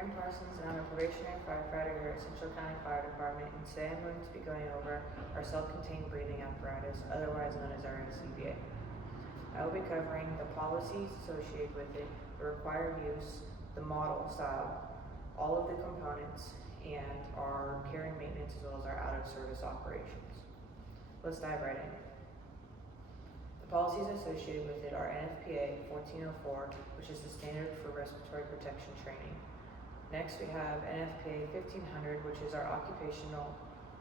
Aaron Parsons, and I'm a probationary firefighter here at Central County Fire Department, and today I'm going to be going over our self-contained breathing apparatus, otherwise known as our SCBA. I will be covering the policies associated with it, the required use, the model style, all of the components, and our care and maintenance as well as our out-of-service operations. Let's dive right in. The policies associated with it are NFPA 1404, which is the standard for respiratory protection training. Next, we have NFPA 1500, which is our occupational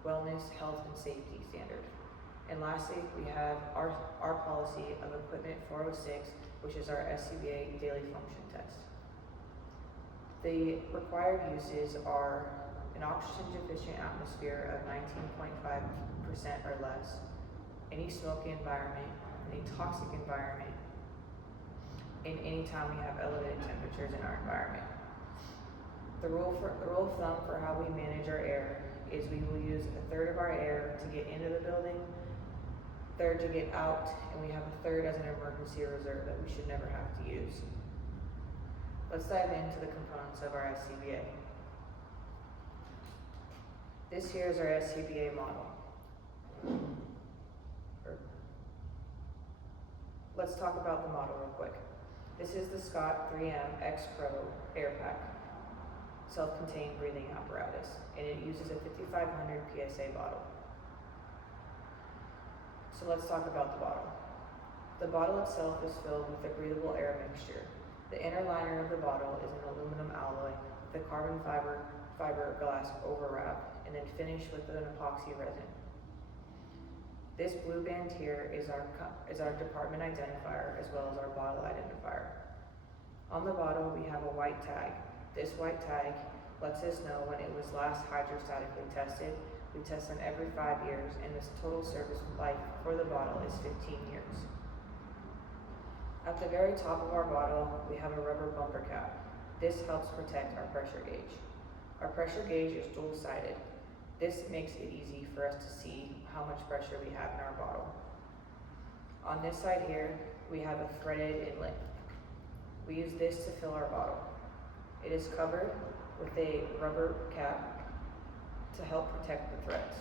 wellness, health, and safety standard. And lastly, we have our policy of equipment 406, which is our SCBA daily function test. The required uses are an oxygen-deficient atmosphere of 19.5% or less, any smoky environment, any toxic environment, and any time we have elevated temperatures in our environment. The rule of thumb for how we manage our air is we will use a third of our air to get into the building, a third to get out, and we have a third as an emergency reserve that we should never have to use. Let's dive into the components of our SCBA. This here is our SCBA model. Let's talk about the model real quick. This is the Scott 3M X Pro Air Pack self-contained breathing apparatus, and it uses a 5500 PSA bottle. So let's talk about the bottle. The bottle itself is filled with a breathable air mixture. The inner liner of the bottle is an aluminum alloy with a carbon fiberglass overwrap, and then finished with an epoxy resin. This blue band here is our department identifier as well as our bottle identifier. On the bottle, we have a white tag. This white tag lets us know when it was last hydrostatically tested. We test them every 5 years, and this total service life for the bottle is 15 years. At the very top of our bottle, we have a rubber bumper cap. This helps protect our pressure gauge. Our pressure gauge is dual-sided. This makes it easy for us to see how much pressure we have in our bottle. On this side here, we have a threaded inlet. We use this to fill our bottle. It is covered with a rubber cap to help protect the threads.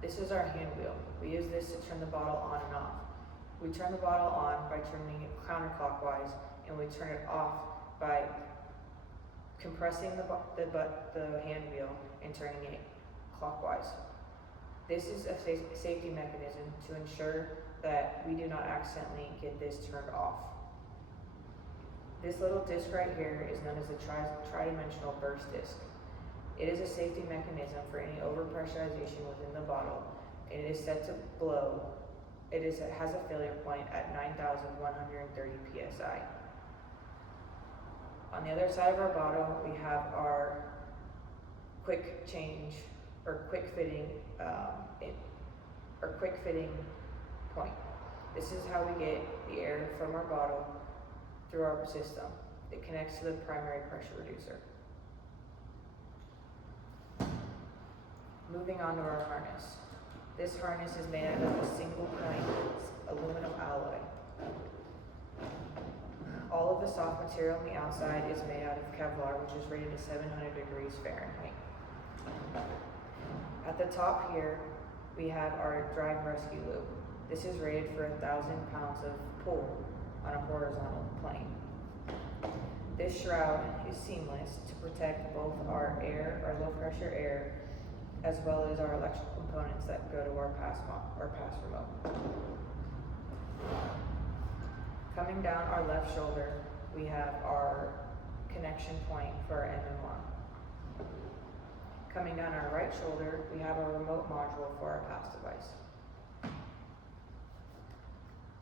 This is our hand wheel. We use this to turn the bottle on and off. We turn the bottle on by turning it counterclockwise, and we turn it off by compressing the hand wheel and turning it clockwise. This is a safety mechanism to ensure that we do not accidentally get this turned off. This little disc right here is known as the tridimensional burst disc. It is a safety mechanism for any overpressurization within the bottle, and it is set to blow. It has a failure point at 9,130 psi. On the other side of our bottle, we have our quick change or quick fitting point. This is how we get the air from our bottle through our system. It connects to the primary pressure reducer. Moving on to our harness. This harness is made out of a single point aluminum alloy. All of the soft material on the outside is made out of Kevlar, which is rated to 700 degrees Fahrenheit. At the top here, we have our drag rescue loop. This is rated for 1,000 pounds of pull on a horizontal plane. This shroud is seamless to protect both our low pressure air, as well as our electrical components that go to our pass remote. Coming down our left shoulder, we have our connection point for our MM1. Coming down our right shoulder, we have our remote module for our pass device.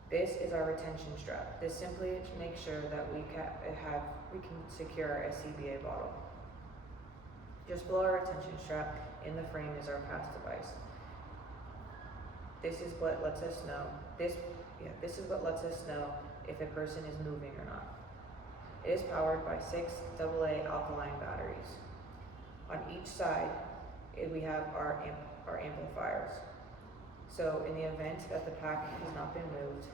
This is our retention strap. This simply makes sure that we can secure our SCBA bottle. Just below our retention strap in the frame is our pass device. This is what lets us know. This is what lets us know if a person is moving or not. It is powered by 6 AA alkaline batteries. On each side, we have our amplifiers. So in the event that the pack has not been moved,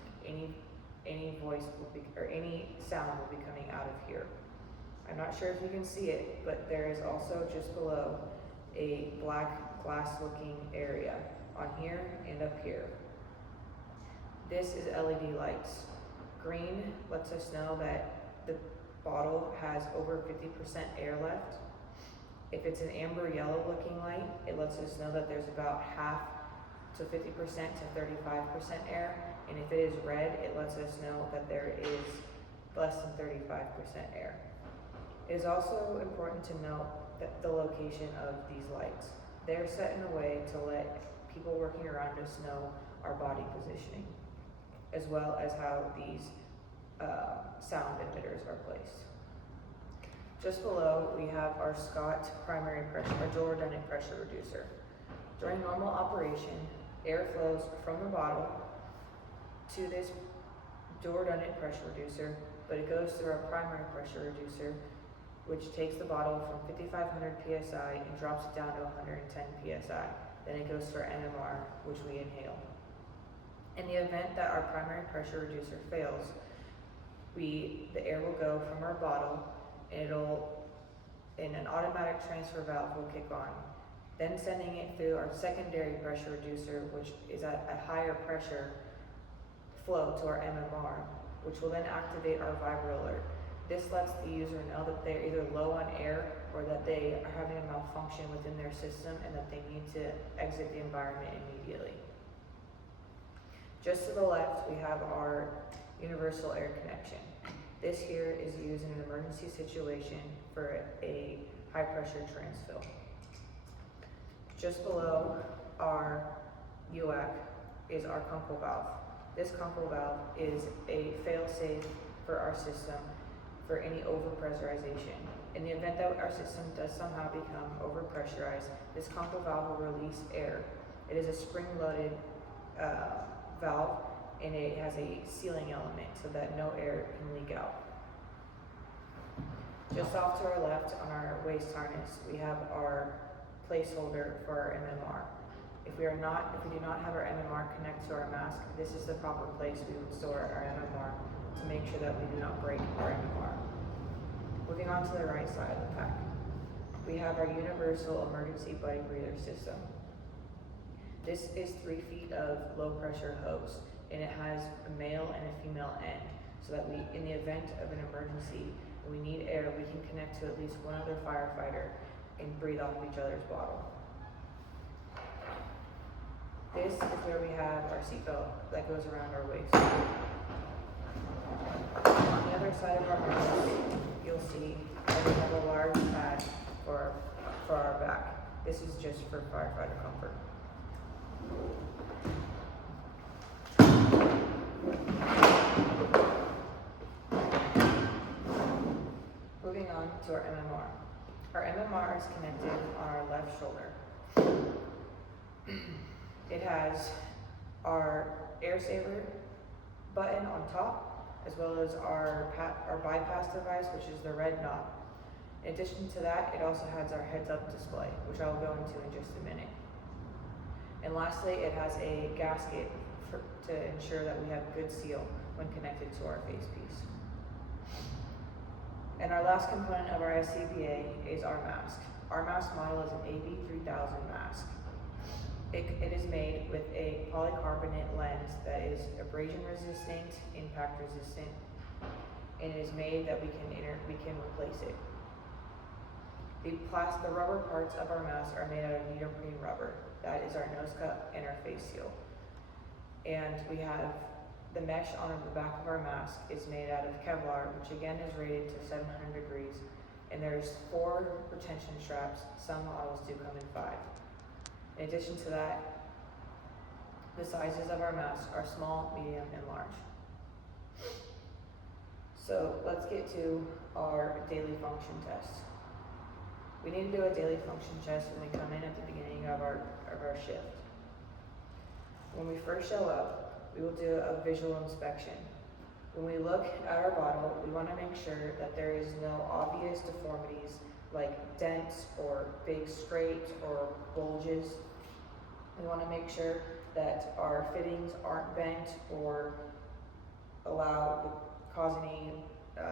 any voice will be, or any sound will be coming out of here. I'm not sure if you can see it, but there is also just below a black glass looking area on here and up here. This is LED lights. Green lets us know that the bottle has over 50% air left. If it's an amber yellow looking light, it lets us know that there's about half to 50% to 35% air. And if it is red, it lets us know that there is less than 35% air. It is also important to note that the location of these lights. They're set in a way to let people working around us know our body positioning, as well as how these sound emitters are placed. Just below, we have our Scott primary pressure, our dual redundant pressure reducer. During normal operation, air flows from the bottle to this dual redundant pressure reducer, but it goes through our primary pressure reducer, which takes the bottle from 5,500 psi and drops it down to 110 psi. Then it goes to our MMR, which we inhale. In the event that our primary pressure reducer fails, the air will go from our bottle, and an automatic transfer valve will kick on, then sending it through our secondary pressure reducer, which is at a higher pressure flow to our MMR, which will then activate our vibro alert. This lets the user know that they're either low on air or that they are having a malfunction within their system and that they need to exit the environment immediately. Just to the left, we have our universal air connection. This here is used in an emergency situation for a high pressure transfill. Just below our UAC is our Kunkel valve. This Kunkel valve is a fail-safe for our system for any overpressurization. In the event that our system does somehow become overpressurized, this Kunkel valve will release air. It is a spring-loaded valve, and it has a sealing element so that no air can leak out. Just off to our left on our waist harness, we have our placeholder for our MMR. If we do not have our MMR connect to our mask, this is the proper place we would store our MMR to make sure that we do not break our MMR. Moving on to the right side of the pack, we have our universal emergency buddy breather system. This is 3 feet of low pressure hose, and it has a male and a female end, so that in the event of an emergency, and we need air, we can connect to at least one other firefighter and breathe off each other's bottle. This is where we have our seatbelt that goes around our waist. On the other side of our harness, you'll see that we have a large pad for our back. This is just for firefighter comfort. Moving on to our MMR. Our MMR is connected on our left shoulder. It has our air saver button on top, as well as our bypass device, which is the red knob. In addition to that, it also has our heads-up display, which I'll go into in just a minute. And lastly, it has a gasket to ensure that we have good seal when connected to our face piece. And our last component of our SCBA is our mask. Our mask model is an AB3000 mask. It is made with a polycarbonate lens that is abrasion resistant, impact resistant, and it is made that we can replace it. The rubber parts of our mask are made out of neoprene rubber. That is our nose cup and our face seal. And we have the mesh on the back of our mask is made out of Kevlar, which again is rated to 700 degrees. And there's 4 retention straps. Some models do come in 5. In addition to that, the sizes of our masks are small, medium, and large. So let's get to our daily function test. We need to do a daily function test when we come in at the beginning of our shift. When we first show up, we will do a visual inspection. When we look at our bottle, we want to make sure that there is no obvious deformities like dents or big scrapes or bulges. We want to make sure that our fittings aren't bent or cause any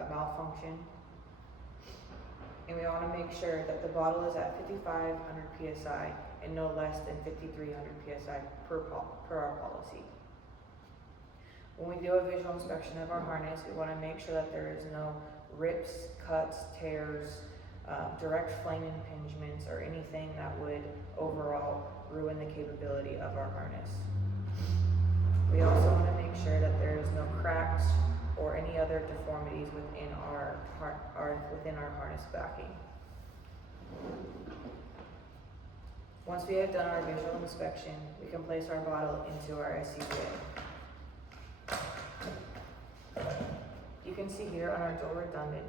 malfunction. and we want to make sure that the bottle is at 5,500 psi and no less than 5,300 psi per our policy. When we do a visual inspection of our harness, we want to make sure that there is no rips, cuts, tears, direct flame impingements, or anything that would overall ruin the capability of our harness. We also want to make sure that there is no cracks or any other deformities within our harness backing. Once we have done our visual inspection, we can place our bottle into our SCBA. You can see here on our dual redundant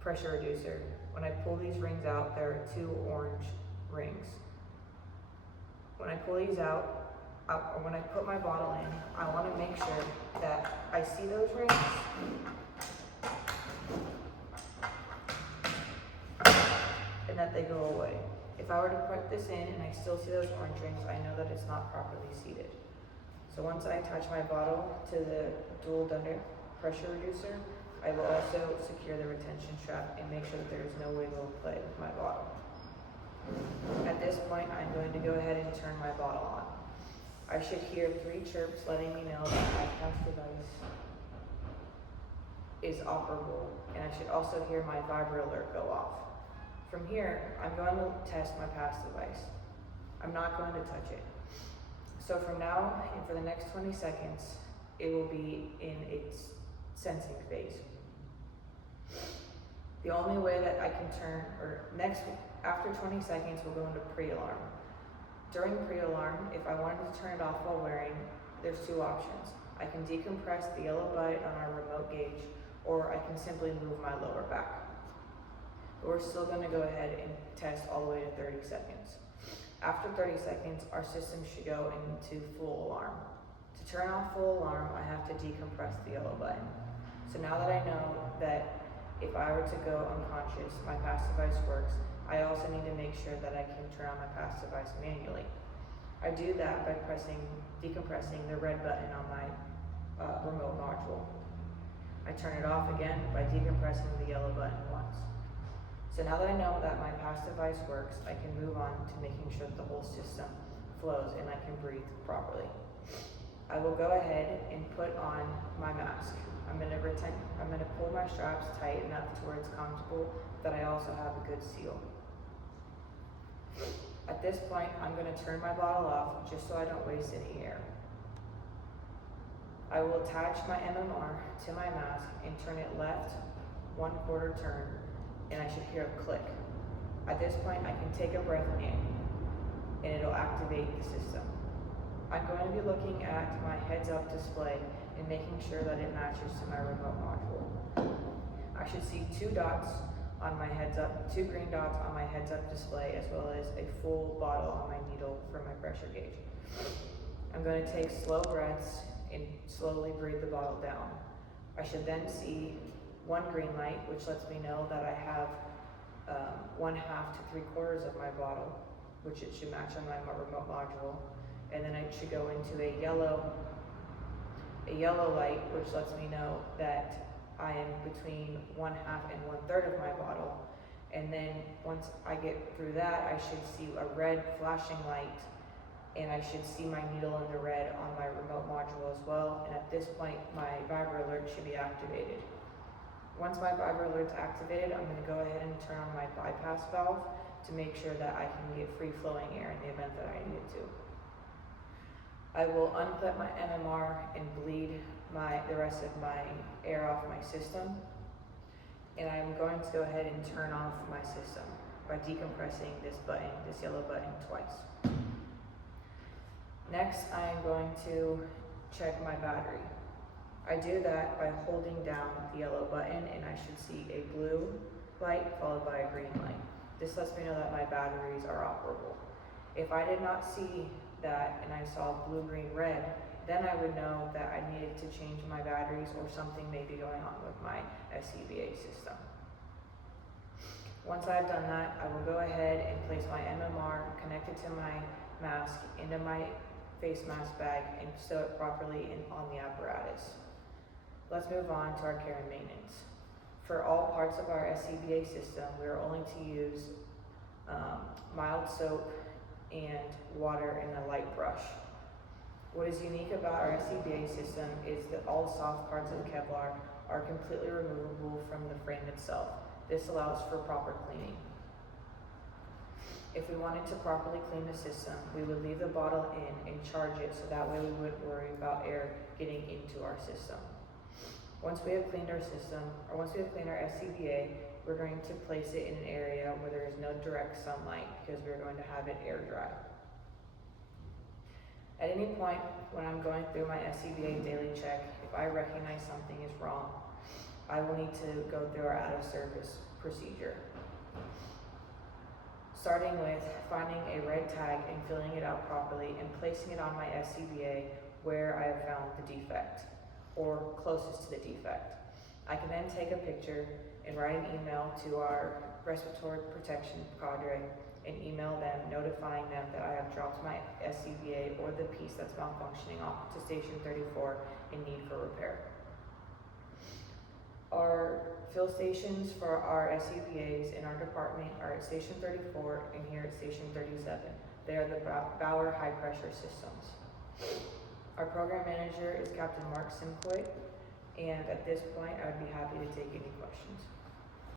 pressure reducer, when I pull these rings out, there are 2 orange rings. When I pull these out, or when I put my bottle in, I want to make sure that I see those rings and that they go away. If I were to put this in and I still see those orange rings, I know that it's not properly seated. So once I attach my bottle to the dual redundant pressure reducer, I will also secure the retention strap and make sure that there is no wiggle play with my bottle. At this point, I'm going to go ahead and turn my bottle on. I should hear 3 chirps letting me know that my pass device is operable, and I should also hear my vibra alert go off. From here, I'm going to test my pass device. I'm not going to touch it. So from now and for the next 20 seconds, it will be in its sensing phase. The only way that I can turn, after 20 seconds, we'll go into pre-alarm. During pre-alarm, if I wanted to turn it off while wearing, there's 2 options. I can decompress the yellow button on our remote gauge, or I can simply move my lower back. But we're still going to go ahead and test all the way to 30 seconds. After 30 seconds, our system should go into full alarm. To turn off full alarm, I have to decompress the yellow button. So now that I know that if I were to go unconscious, my pass device works, I also need to make sure that I can turn on my pass device manually. I do that by decompressing the red button on my remote module. I turn it off again by decompressing the yellow button once. So now that I know that my pass device works, I can move on to making sure that the whole system flows and I can breathe properly. I will go ahead and put on my mask. I'm going to pull my straps tight enough to where it's comfortable, that I also have a good seal. At this point, I'm going to turn my bottle off just so I don't waste any air. I will attach my MMR to my mask and turn it left 1/4 turn, and I should hear a click. At this point, I can take a breath in and it'll activate the system. I'm going to be looking at my heads-up display and making sure that it matches to my remote module. I should see 2 dots on my heads-up, 2 green dots on my heads-up display, as well as a full bottle on my needle for my pressure gauge. I'm going to take slow breaths and slowly breathe the bottle down. I should then see 1 green light, which lets me know that I have 1/2 to 3/4 of my bottle, which it should match on my remote module. And then I should go into a yellow light, which lets me know that I am between 1/2 and 1/3 of my bottle. And then once I get through that, I should see a red flashing light, and I should see my needle in the red on my remote module as well. And at this point, my vibra alert should be activated. Once my vibra alert's activated, I'm going to go ahead and turn on my bypass valve to make sure that I can get free flowing air in the event that I need it to. I will unclip my MMR and bleed the rest of my air off my system. And I'm going to go ahead and turn off my system by decompressing this yellow button twice. Next, I am going to check my battery. I do that by holding down the yellow button, and I should see a blue light followed by a green light. This lets me know that my batteries are operable. If I did not see that and I saw blue, green, red, then I would know that I needed to change my batteries or something may be going on with my SCBA system. Once I've done that, I will go ahead and place my MMR connected to my mask into my face mask bag and stow it properly on the apparatus. Let's move on to our care and maintenance. For all parts of our SCBA system, we are only to use mild soap and water and a light brush. What is unique about our SCBA system is that all soft parts of the Kevlar are completely removable from the frame itself. This allows for proper cleaning. If we wanted to properly clean the system, we would leave the bottle in and charge it so that way we wouldn't worry about air getting into our system. Once we have cleaned our system, or once we have cleaned our SCBA, we're going to place it in an area where there is no direct sunlight because we're going to have it air dry. At any point when I'm going through my SCBA daily check, if I recognize something is wrong, I will need to go through our out of service procedure. Starting with finding a red tag and filling it out properly and placing it on my SCBA where I have found the defect or closest to the defect. I can then take a picture and write an email to our respiratory protection cadre and email them notifying them that I have dropped my SCBA or the piece that's malfunctioning off to station 34 in need for repair. Our fill stations for our SCBAs in our department are at station 34 and here at station 37. They are the Bauer high pressure systems. Our program manager is Captain Mark Simcoit, and at this point I would be happy to take any questions.